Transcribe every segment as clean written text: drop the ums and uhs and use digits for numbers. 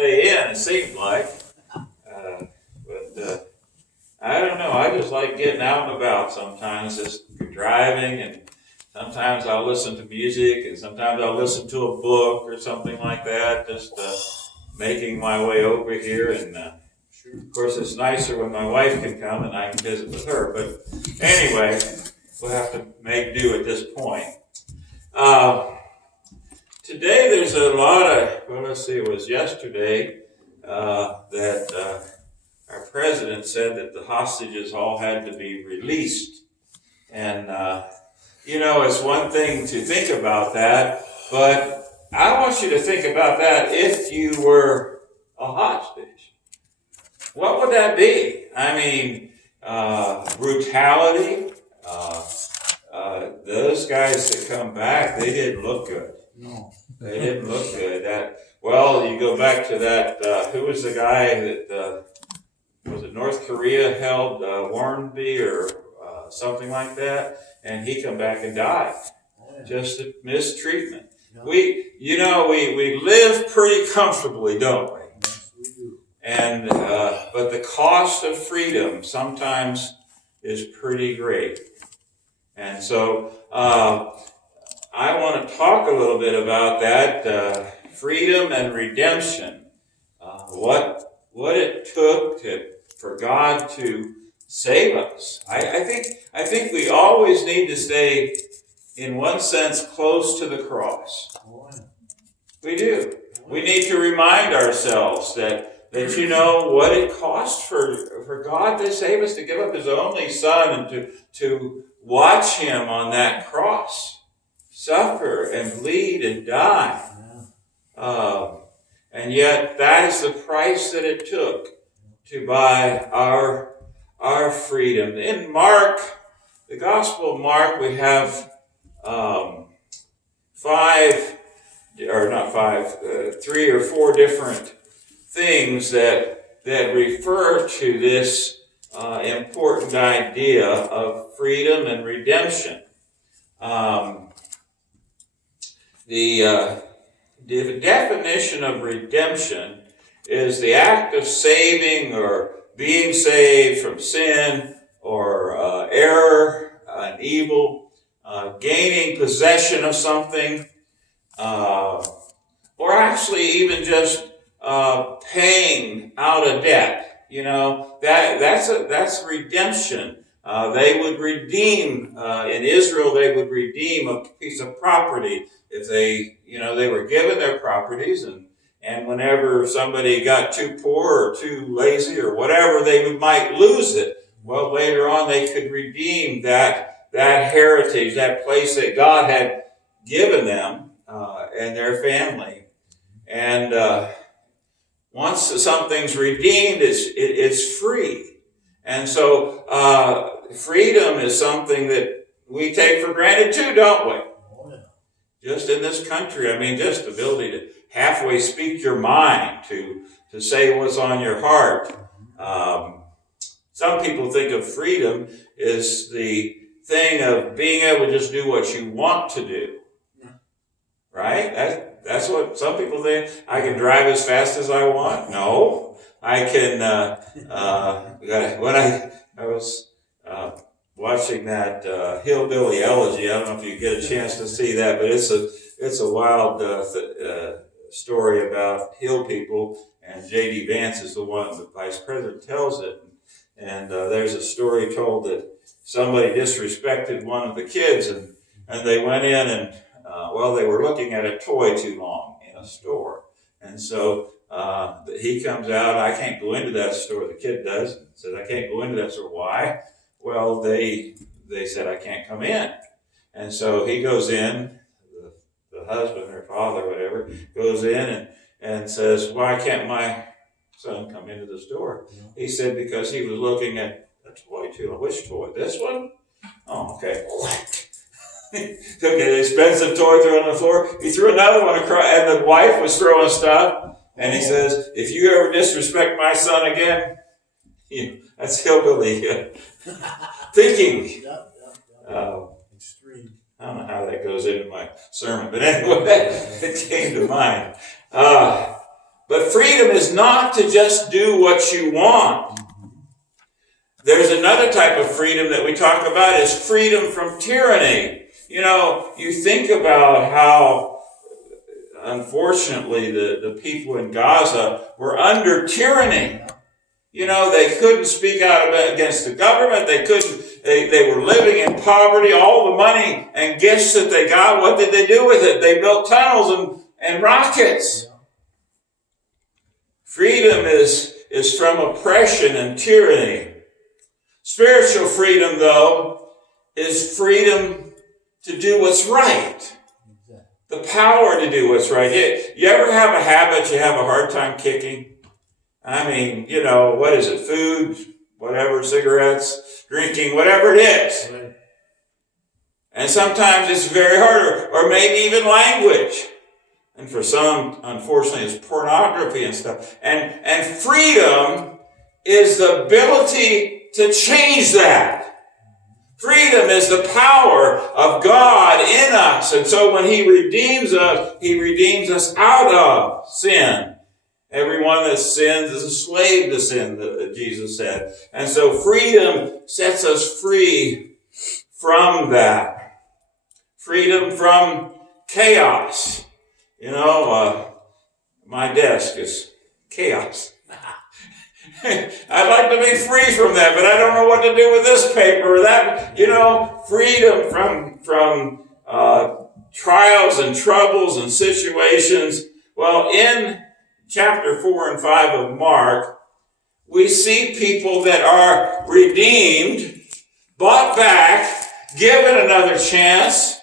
stay in, it seems like. But I don't know. I just like getting out and about sometimes, just driving, and sometimes I'll listen to music, and sometimes I'll listen to a book or something like that, just making my way over here. And of course, it's nicer when my wife can come and I can visit with her. But anyway, we'll have to make do at this point. Today there's a lot of, well, let's see, it was yesterday that our president said that the hostages all had to be released. And, it's one thing to think about that, but I want you to think about that if you were a hostage. What would that be? I mean, brutality. Those guys that come back, they didn't look good. No. They didn't look good. You go back to that, who was the guy that, was it North Korea held Warrenby or something like that? And he come back and died. Just mistreatment. No. We live pretty comfortably, don't we? Yes, we do. And, but the cost of freedom sometimes is pretty great. And so, I want to talk a little bit about that, freedom and redemption. What it took for God to save us. I think we always need to stay, in one sense, close to the cross. We do. We need to remind ourselves that what it cost for God to save us, to give up His only Son, and to watch Him on that cross suffer and bleed and die. And yet that is the price that it took to buy our freedom. In Mark, the Gospel of Mark, we have three or four different things that refer to this important idea of freedom and redemption. The definition of redemption is the act of saving or being saved from sin or error and evil, gaining possession of something, or actually even just paying out a debt. That's redemption. They would redeem, in Israel, they would redeem a piece of property if they were given their properties, and whenever somebody got too poor or too lazy or whatever, they might lose it. Well, later on, they could redeem that heritage, that place that God had given them and their family. And once something's redeemed, it's free. And so freedom is something that we take for granted too, don't we? Just in this country, just the ability to halfway speak your mind, to say what's on your heart. Some people think of freedom as the thing of being able to just do what you want to do. Right? That's what some people think. I can drive as fast as I want. No. I can, when I was watching that Hillbilly Elegy, I don't know if you get a chance to see that, but it's a wild story about hill people, and J.D. Vance is the one, the vice president, tells it. And there's a story told that somebody disrespected one of the kids, and they went in and, they were looking at a toy too long in a store. And so he comes out, I can't go into that store, the kid does, and says, I can't go into that store. Why? Well, they said, I can't come in. And so he goes in, the husband or father, whatever, goes in and says, why can't my son come into the store? He said, because he was looking at a toy too long. Which toy? This one? Oh, okay. Took an expensive toy, threw it on the floor. He threw another one across, and the wife was throwing stuff. And he says, if you ever disrespect my son again, that's hillbilly thinking. Extreme. I don't know how that goes into my sermon, but anyway, it came to mind. But freedom is not to just do what you want. There's another type of freedom that we talk about is freedom from tyranny. You know, you think about how, unfortunately, the people in Gaza were under tyranny. You know, they couldn't speak out against the government. They were living in poverty. All the money and gifts that they got, what did they do with it? They built tunnels and rockets. Freedom is from oppression and tyranny. Spiritual freedom, though, is freedom to do what's right. The power to do what's right. You ever have a habit you have a hard time kicking? I mean, you know, what is it? Food, whatever, cigarettes, drinking, whatever it is. And sometimes it's very hard, or maybe even language. And for some, unfortunately, it's pornography and stuff. And freedom is the ability to change that. Freedom is the power of God in us. And so when He redeems us out of sin. Everyone that sins is a slave to sin, Jesus said. And so freedom sets us free from that. Freedom from chaos. You know, my desk is chaos. I'd like to be free from that, but I don't know what to do with this paper or that. You know, freedom from trials and troubles and situations. Well, in chapter 4 and 5 of Mark, we see people that are redeemed, bought back, given another chance,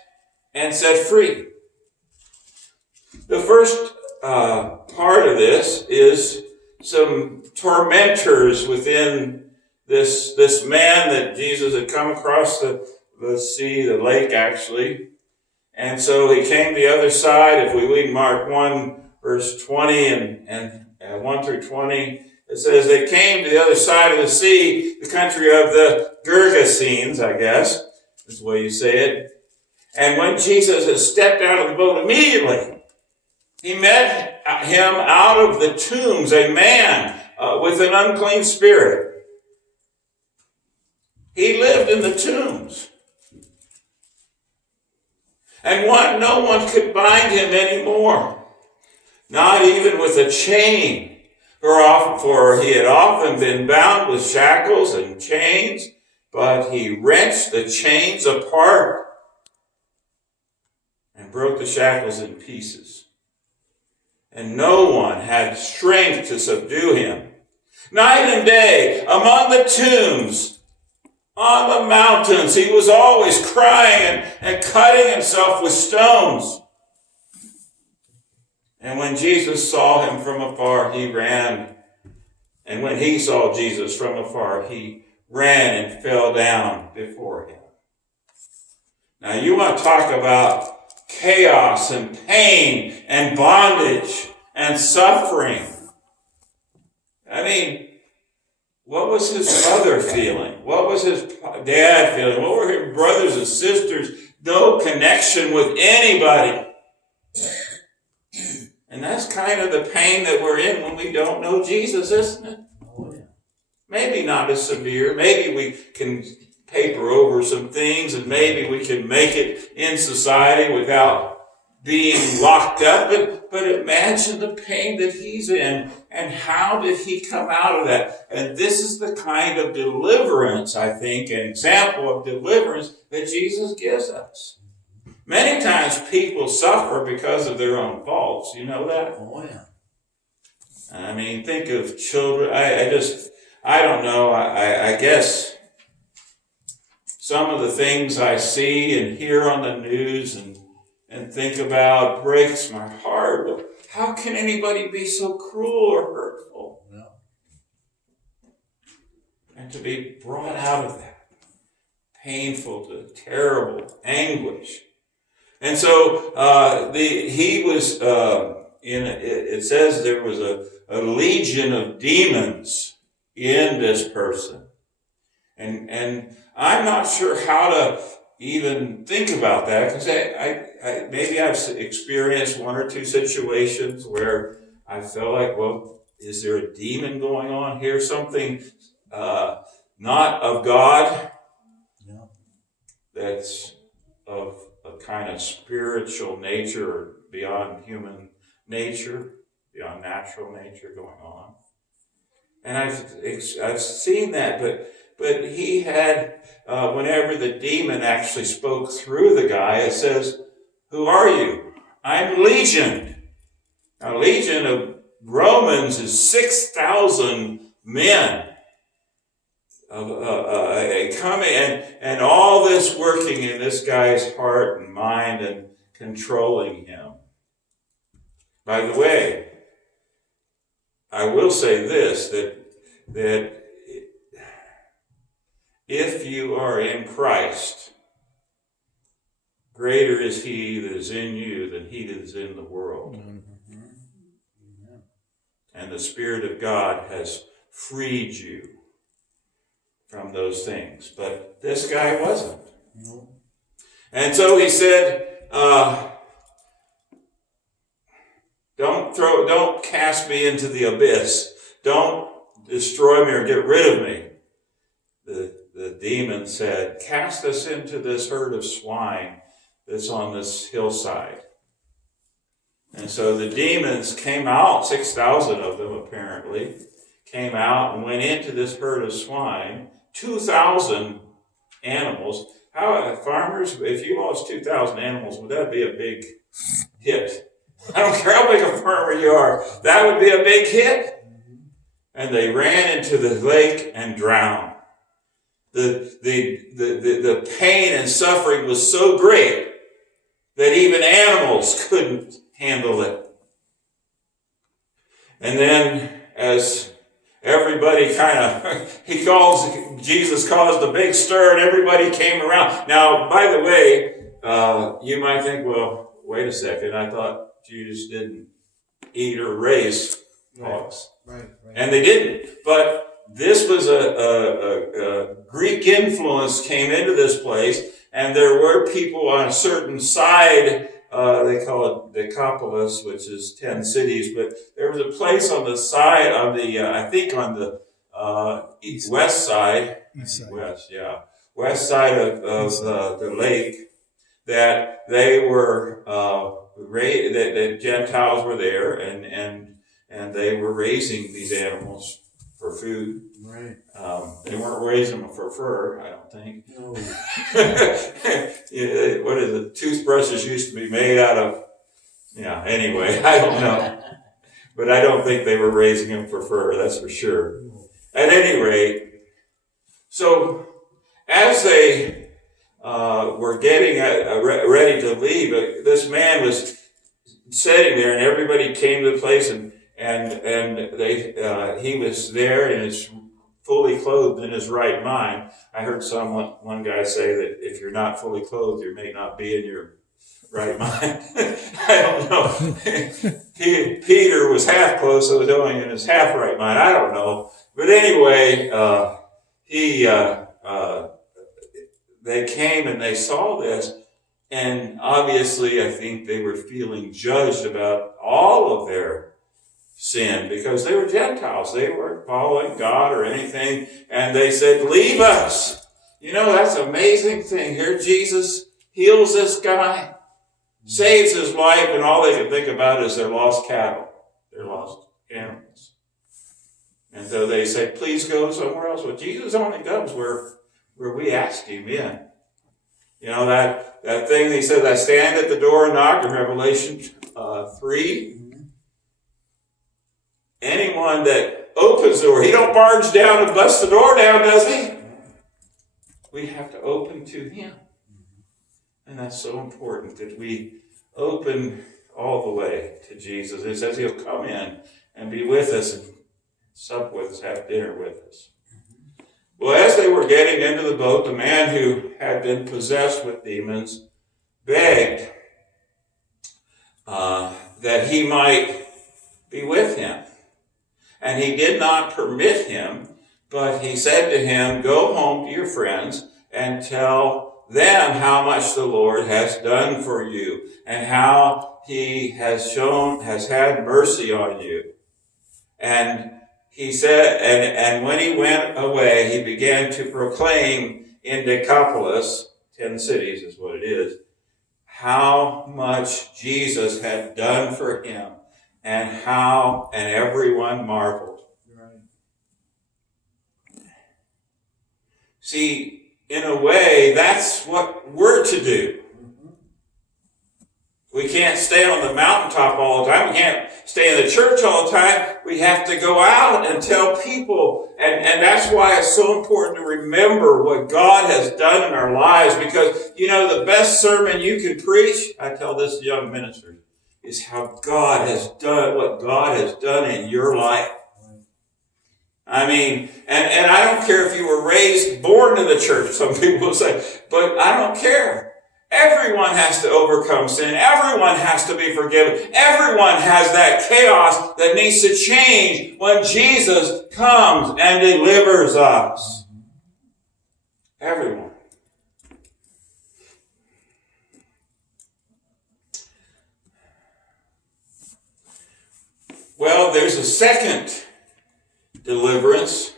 and set free. The first part of this is some tormentors within this man that Jesus had come across the sea, the lake actually. And so he came to the other side. If we read Mark 1, verse 20 and 1 through 20, it says, they came to the other side of the sea, the country of the Gergesenes, I guess, is the way you say it. And when Jesus had stepped out of the boat immediately, he met him out of the tombs, a man with an unclean spirit. He lived in the tombs. And no one could bind him anymore, not even with a chain. For he had often been bound with shackles and chains, but he wrenched the chains apart and broke the shackles in pieces. And no one had strength to subdue him. Night and day, among the tombs, on the mountains, he was always crying and cutting himself with stones. And when Jesus saw him from afar, he ran. And when he saw Jesus from afar, he ran and fell down before him. Now you want to talk about chaos and pain and bondage and suffering. I mean, what was his mother feeling? What was his dad feeling? What were his brothers and sisters? No connection with anybody. And that's kind of the pain that we're in when we don't know Jesus, isn't it? Oh, yeah. Maybe not as severe. Maybe we can paper over some things and maybe we can make it in society without being locked up. But imagine the pain that he's in and how did he come out of that? And this is the kind of deliverance, I think, an example of deliverance that Jesus gives us. Many times people suffer because of their own faults. You know that? Oh, yeah. I mean, think of children. I don't know. I guess some of the things I see and hear on the news and think about breaks my heart. How can anybody be so cruel or hurtful? No. And to be brought out of that painful to terrible anguish. And so he was it says there was a legion of demons in this person. And I'm not sure how to even think about that, because maybe I've experienced one or two situations where I felt like, well, is there a demon going on here? Something not of God, that's of a kind of spiritual nature or beyond human nature, beyond natural nature going on. And I've seen that, but he had, whenever the demon actually spoke through the guy, it says, "Who are you?" "I'm Legion." Now, Legion of Romans is 6,000 men coming, and all this working in this guy's heart and mind and controlling him. By the way, I will say this, that if you are in Christ, greater is he that is in you than he that is in the world. Mm-hmm. And the Spirit of God has freed you from those things. But this guy wasn't. No. And so he said, don't cast me into the abyss. Don't destroy me or get rid of me. The demon said, "Cast us into this herd of swine that's on this hillside." And so the demons came out, 6,000 of them apparently, came out and went into this herd of swine, 2,000 animals. How, farmers, if you lost 2,000 animals, would that be a big hit? I don't care how big a farmer you are, that would be a big hit. And they ran into the lake and drowned. The pain and suffering was so great that even animals couldn't handle it. And then as everybody Jesus caused a big stir and everybody came around. Now, by the way, you might think, well, wait a second, I thought Jesus didn't eat or raise hogs. Right. And they didn't. But this was a Greek influence came into this place, and there were people on a certain side. They call it Decapolis, which is 10 cities, but there was a place on the side, on the west side, west side of the lake, that they were that Gentiles were there, and they were raising these animals for food. Right. They weren't raising them for fur, I don't think. No. What is it? Toothbrushes used to be made out of, anyway, I don't know. But I don't think they were raising them for fur, that's for sure. At any rate, so as they were getting ready to leave, this man was sitting there, and everybody came to the place, and he was there and is fully clothed in his right mind. I heard one guy say that if you're not fully clothed, you may not be in your right mind. I don't know. Peter was half clothed, so he was only in his half right mind. I don't know. But anyway, they came and they saw this, and obviously I think they were feeling judged about all of their sin because they were Gentiles. They weren't following God or anything, and they said, "Leave us." That's an amazing thing. Here Jesus heals this guy, saves his life, and all they can think about is their lost cattle, their lost animals. And so they say, "Please go somewhere else." Well, Jesus only comes where we ask him in. That thing he said, "I stand at the door and knock," in Revelation 3. Anyone that opens the door, he don't barge down and bust the door down, does he? We have to open to him. And that's so important that we open all the way to Jesus. It says he'll come in and be with us and sup with us, have dinner with us. Well, as they were getting into the boat, the man who had been possessed with demons begged that he might be with him. And he did not permit him, but he said to him, "Go home to your friends and tell them how much the Lord has done for you and how he has had mercy on you. And he said, and when he went away, he began to proclaim in Decapolis, 10 cities is what it is, how much Jesus had done for him, and everyone marveled. Right. See, in a way, that's what we're to do. We can't stay on the mountaintop all the time. We can't stay in the church all the time. We have to go out and tell people. And that's why it's so important to remember what God has done in our lives. Because, the best sermon you can preach, I tell this to young ministers, is how God has done what God has done in your life. I mean, and I don't care if you were born in the church, some people will say, but I don't care. Everyone has to overcome sin. Everyone has to be forgiven. Everyone has that chaos that needs to change when Jesus comes and delivers us. Everyone. Well, there's a second deliverance,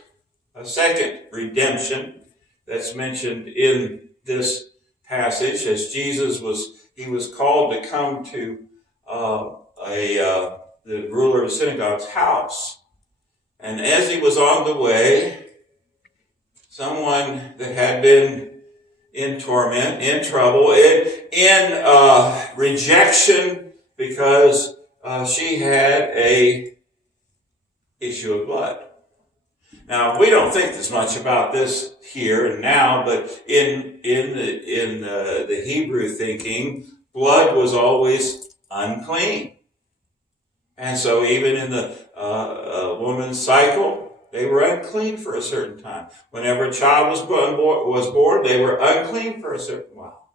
a second redemption that's mentioned in this passage, as Jesus was called to come to the ruler of the synagogue's house. And as he was on the way, someone that had been in torment, in trouble, in rejection because she had a issue of blood. Now, we don't think as much about this here and now, but in the Hebrew thinking, blood was always unclean. And so even in the woman's cycle, they were unclean for a certain time. Whenever a child was born, they were unclean for a certain while.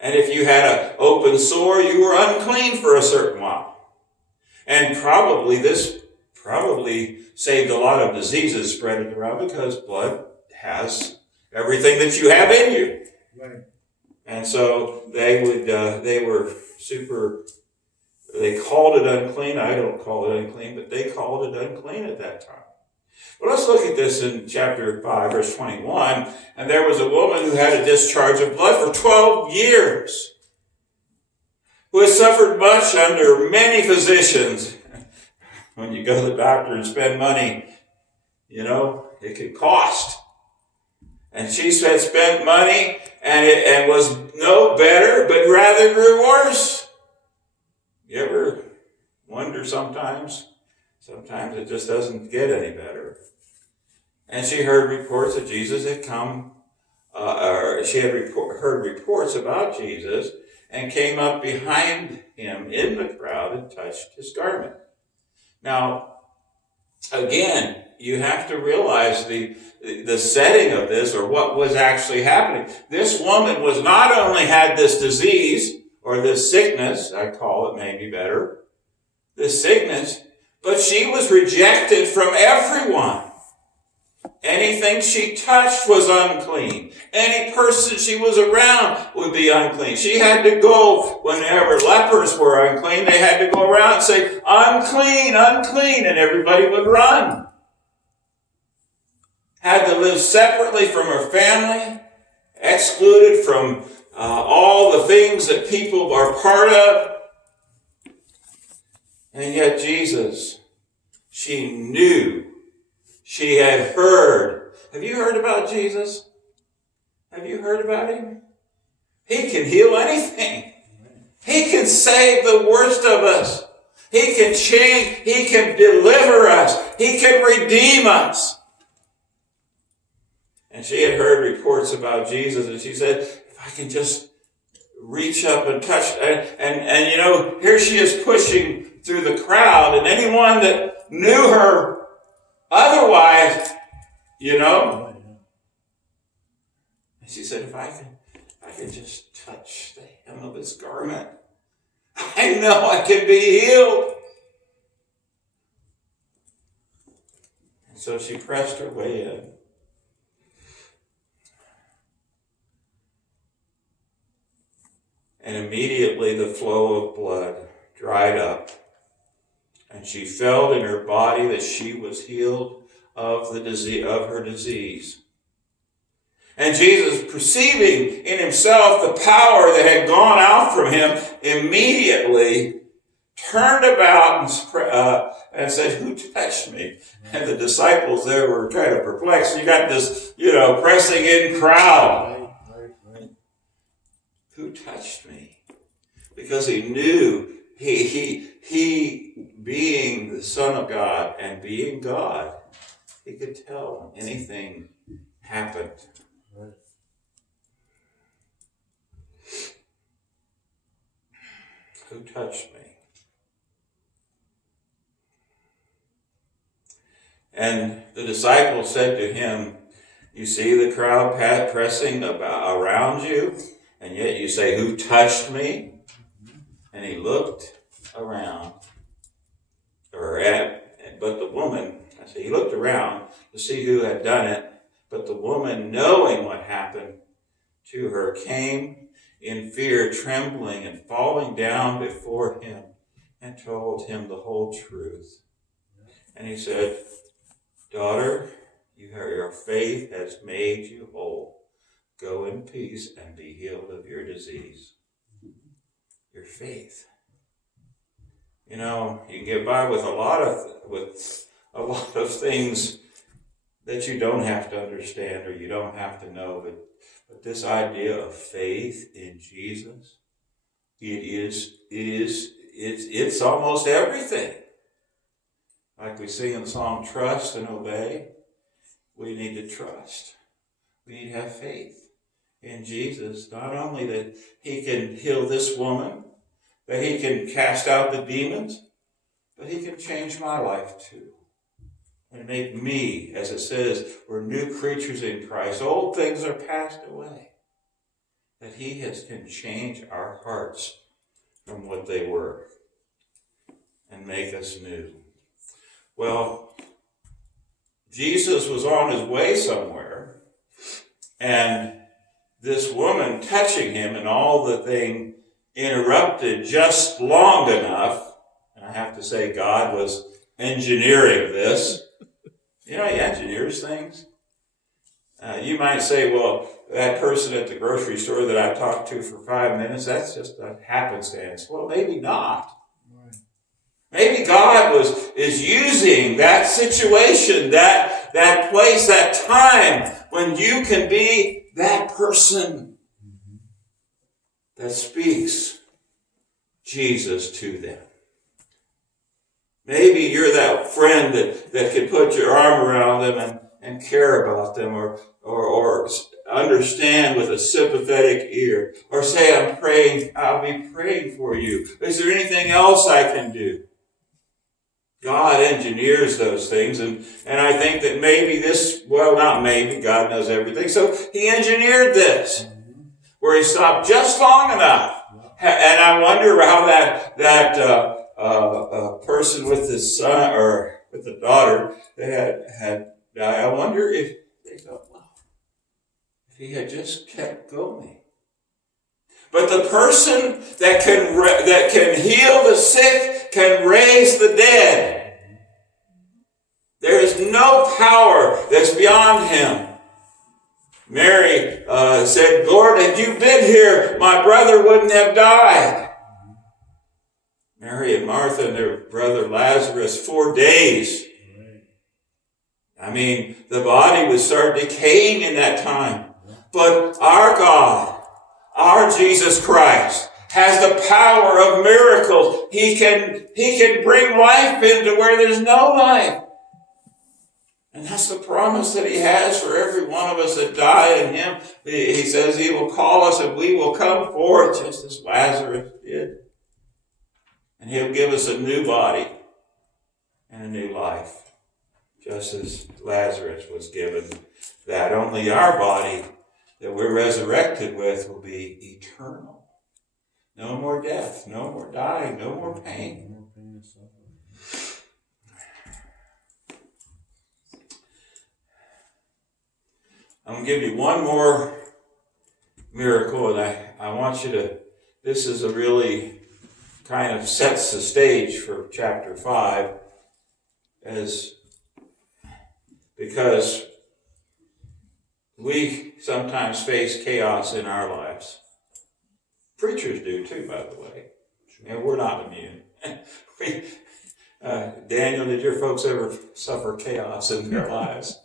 And if you had an open sore, you were unclean for a certain while. And this probably saved a lot of diseases spreading around, because blood has everything that you have in you. Right. And so they called it unclean. I don't call it unclean, but they called it unclean at that time. Well, let's look at this in chapter 5, verse 21. And there was a woman who had a discharge of blood for 12 years, who had suffered much under many physicians. When you go to the doctor and spend money, it could cost. And she had spent money and was no better, but rather grew worse. You ever wonder sometimes? Sometimes it just doesn't get any better. And she heard reports that Jesus had come, she had heard reports about Jesus, and came up behind him in the crowd and touched his garment. Now, again, you have to realize the setting of this, or what was actually happening. This woman was not only had this disease, or this sickness, I call it maybe better, this sickness, but she was rejected from everyone. Anything she touched was unclean. Any person she was around would be unclean. She had to go, whenever lepers were unclean, they had to go around and say, unclean, unclean, and everybody would run. Had to live separately from her family, excluded from all the things that people are part of. And yet Jesus, she knew. She had heard. Have you heard about Jesus? Have you heard about him? He can heal anything. He can save the worst of us. He can change. He can deliver us. He can redeem us. And she had heard reports about Jesus, and she said, if I can just reach up and touch, and here she is pushing through the crowd, and anyone that knew her otherwise, and she said, if I can just touch the hem of his garment, I know I can be healed. And so she pressed her way in. And immediately the flow of blood dried up, and she felt in her body that she was healed of her disease. And Jesus, perceiving in himself the power that had gone out from him, immediately turned about and said, "Who touched me?" And the disciples there were kind of perplexed. You got this, pressing in crowd. Right. Who touched me? Because he knew he being the Son of God and being God, he could tell when anything happened. Right. Who touched me? And the disciples said to him, "You see the crowd pressing around you, and yet you say, 'Who touched me?'" And he looked around, but the woman, he looked around to see who had done it, but the woman, knowing what happened to her, came in fear, trembling and falling down before him, and told him the whole truth. And he said, "Daughter, your faith has made you whole. Go in peace and be healed of your disease." Your faith. You can get by with a lot of things that you don't have to understand or you don't have to know, but this idea of faith in Jesus, it's almost everything. Like we sing in the song, "Trust and obey." We need to trust. We need to have faith in Jesus. Not only that he can heal this woman, that he can cast out the demons, but he can change my life too. And make me, as it says, we're new creatures in Christ. Old things are passed away. That he can change our hearts from what they were and make us new. Well, Jesus was on his way somewhere, and this woman touching him and all the thing interrupted just long enough. And I have to say, God was engineering this. He engineers things. You might say, well, that person at the grocery store that I talked to for 5 minutes, that's just a happenstance. Well, maybe not. Maybe God is using that situation, that place, that time when you can be that person that speaks Jesus to them. Maybe you're that friend that can put your arm around them and care about them or understand with a sympathetic ear. Or say, I'll be praying for you. Is there anything else I can do? God engineers those things, and I think that not maybe, God knows everything, so he engineered this, where he stopped just long enough. And I wonder how that person with his son, or with the daughter that had died, I wonder if they thought, well, if he had just kept going. But the person that can heal the sick can raise the dead. There is no power that's beyond him. Mary said, "Lord, had you been here, my brother wouldn't have died." Mary and Martha and their brother Lazarus, 4 days. The body would start decaying in that time. But our God, our Jesus Christ, has the power of miracles. He can bring life into where there's no life. And that's the promise that he has for every one of us that die in him. He says he will call us and we will come forth just as Lazarus did. And he'll give us a new body and a new life, just as Lazarus was given that. Only our body that we're resurrected with will be eternal. No more death, no more dying, no more pain. I'm going to give you one more miracle, and I want you to, this is a really kind of sets the stage for chapter 5 because we sometimes face chaos in our lives. Preachers do too, by the way. And we're not immune. Daniel, did your folks ever suffer chaos in their lives?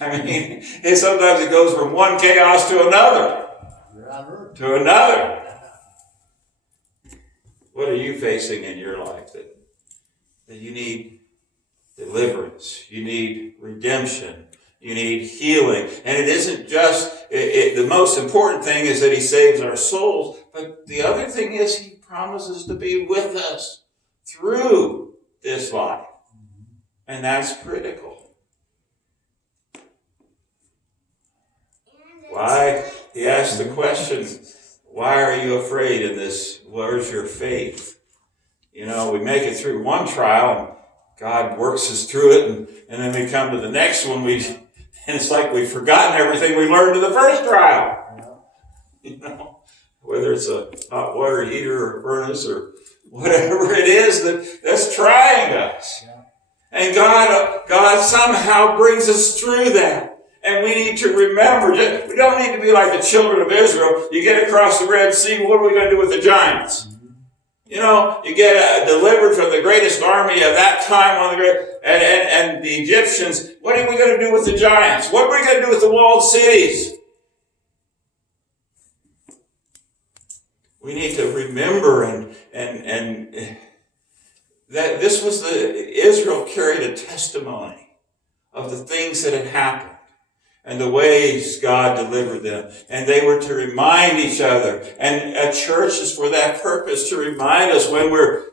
I mean, and sometimes it goes from one chaos to another. To another. What are you facing in your life that you need deliverance? You need redemption. You need healing. And it isn't just, the most important thing is that he saves our souls, but the other thing is he promises to be with us through this life. And that's critical. Why? He asked the question, why are you afraid in this? Where's your faith? You know, we make it through one trial, and God works us through it, and then we come to the next one, and it's like we've forgotten everything we learned in the first trial. You know, whether it's a hot water heater or a furnace or whatever it is that's trying us. And God somehow brings us through that. And we need to remember, we don't need to be like the children of Israel. You get across the Red Sea, what are we going to do with the giants? You know, you get delivered from the greatest army of that time and the Egyptians. What are we going to do with the giants? What are we going to do with the walled cities? We need to remember and that this was Israel carried a testimony of the things that had happened and the ways God delivered them. And they were to remind each other. And a church is for that purpose, to remind us when I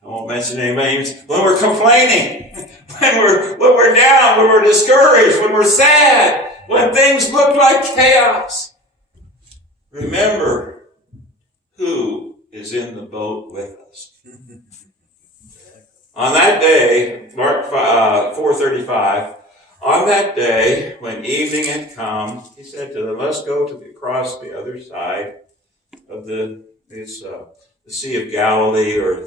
won't mention any names, when we're complaining, when we're down, when we're discouraged, when we're sad, when things look like chaos. Remember who is in the boat with us. On that day, Mark 4:35, on that day, when evening had come, he said to them, let's go across the other side of the Sea of Galilee or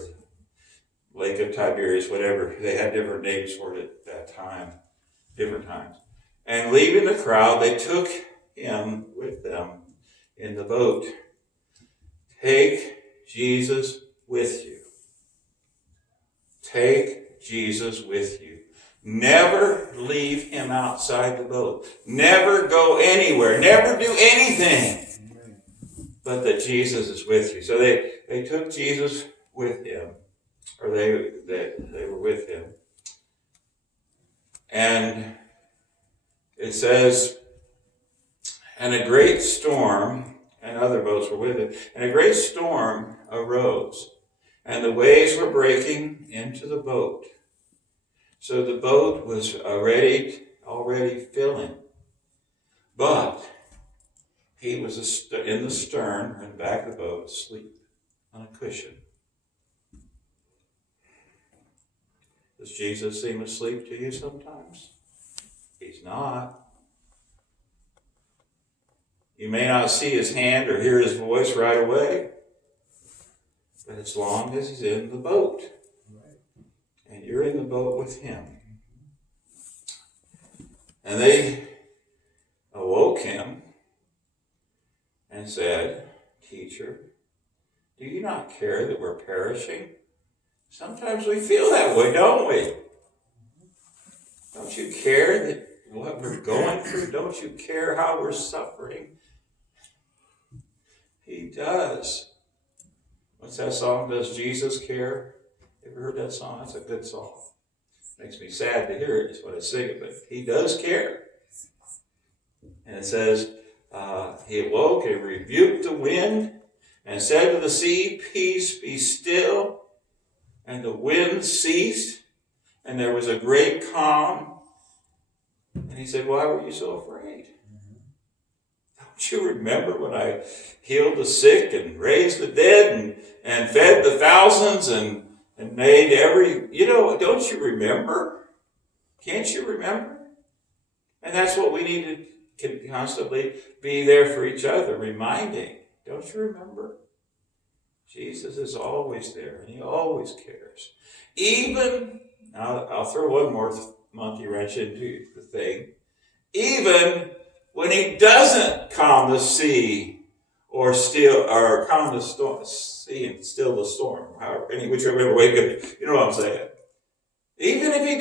Lake of Tiberias, whatever. They had different names for it at that time, different times. And leaving the crowd, they took him with them in the boat. Take Jesus with you. Take Jesus with you. Never leave him outside the boat. Never go anywhere. Never do anything but that Jesus is with you. So they took Jesus with him, or they were with him. And it says, and a great storm, and other boats were with it, and a great storm arose, and the waves were breaking into the boat. So the boat was already filling. But he was in the stern, in the back of the boat, asleep on a cushion. Does Jesus seem asleep to you sometimes? He's not. You may not see his hand or hear his voice right away, but as long as he's in the boat, and you're in the boat with him. And they awoke him and said, Teacher, do you not care that we're perishing? Sometimes we feel that way, don't we? Don't you care that what we're going through? Don't you care how we're suffering? He does. What's that song? Does Jesus care? Ever heard that song? That's a good song. Makes me sad to hear it, is what I sing it, but he does care. And it says, he awoke and rebuked the wind and said to the sea, Peace, be still. And the wind ceased, and there was a great calm. And he said, Why were you so afraid? Don't you remember when I healed the sick and raised the dead and fed the thousands and made don't you remember? Can't you remember? And that's what we need to constantly be there for each other, reminding. Don't you remember? Jesus is always there, and he always cares. Even, now I'll throw one more monkey wrench into the thing, even when he doesn't calm the sea or calm the sea and still the storm, whichever way, you know what I'm saying. Even if he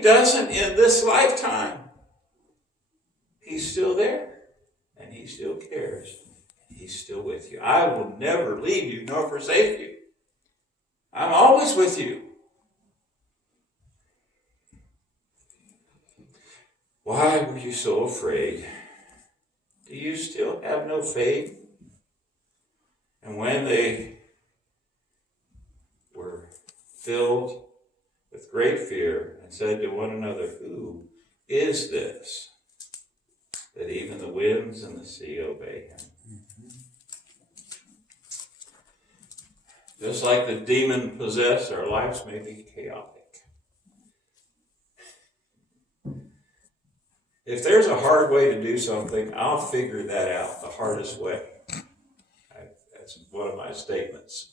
doesn't in this lifetime, he's still there, and he still cares, and he's still with you. I will never leave you nor forsake you. I'm always with you. Why were you so afraid? Do you still have no faith? And when they were filled with great fear and said to one another, "Who is this, that even the winds and the sea obey him?" Just like the demon-possessed, our lives may be chaotic. If there's a hard way to do something, I'll figure that out the hardest way. That's one of my statements.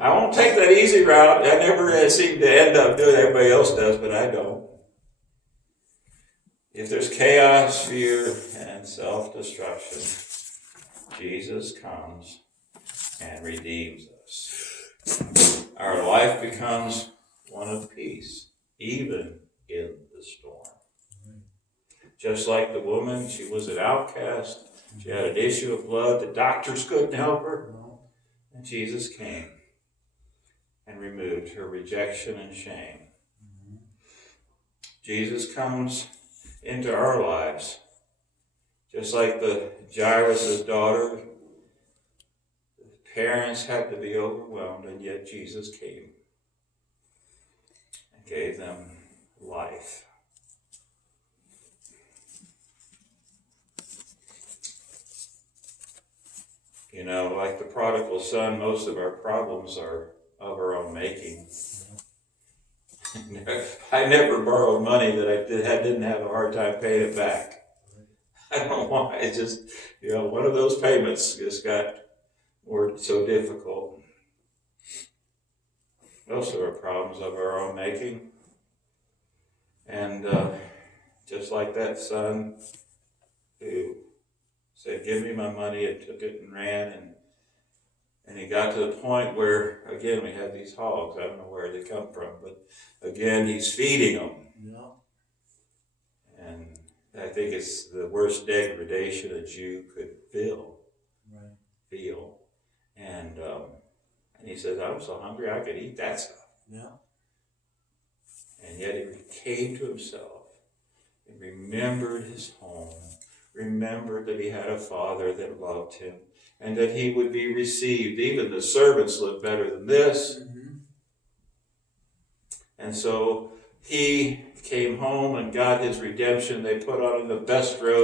I won't take that easy route. I never seem to end up doing it. Everybody else does, but I don't. If there's chaos, fear, and self-destruction, Jesus comes and redeems us. Our life becomes one of peace, even in the storm. Just like the woman, she was an outcast. She had an issue of blood. The doctors couldn't help her. And Jesus came and removed her rejection and shame. Jesus comes into our lives. Just like the Jairus' daughter, the parents had to be overwhelmed, and yet Jesus came and gave them life. You know, like the prodigal son, most of our problems are of our own making. I never borrowed money that I didn't have a hard time paying it back. I don't know why. It's just, one of those payments just got so difficult. Most of our problems of our own making. And just like that son who said, "Give me my money," and took it and ran, and he got to the point where, again, we have these hogs. I don't know where they come from, but again, he's feeding them. Yeah. And I think it's the worst degradation a Jew could feel. And he says, "I'm so hungry I could eat that stuff." Yeah. And yet he came to himself and remembered his home, remembered that he had a father that loved him, and that he would be received. Even the servants lived better than this. Mm-hmm. And so he came home and got his redemption. They put on him the best robe.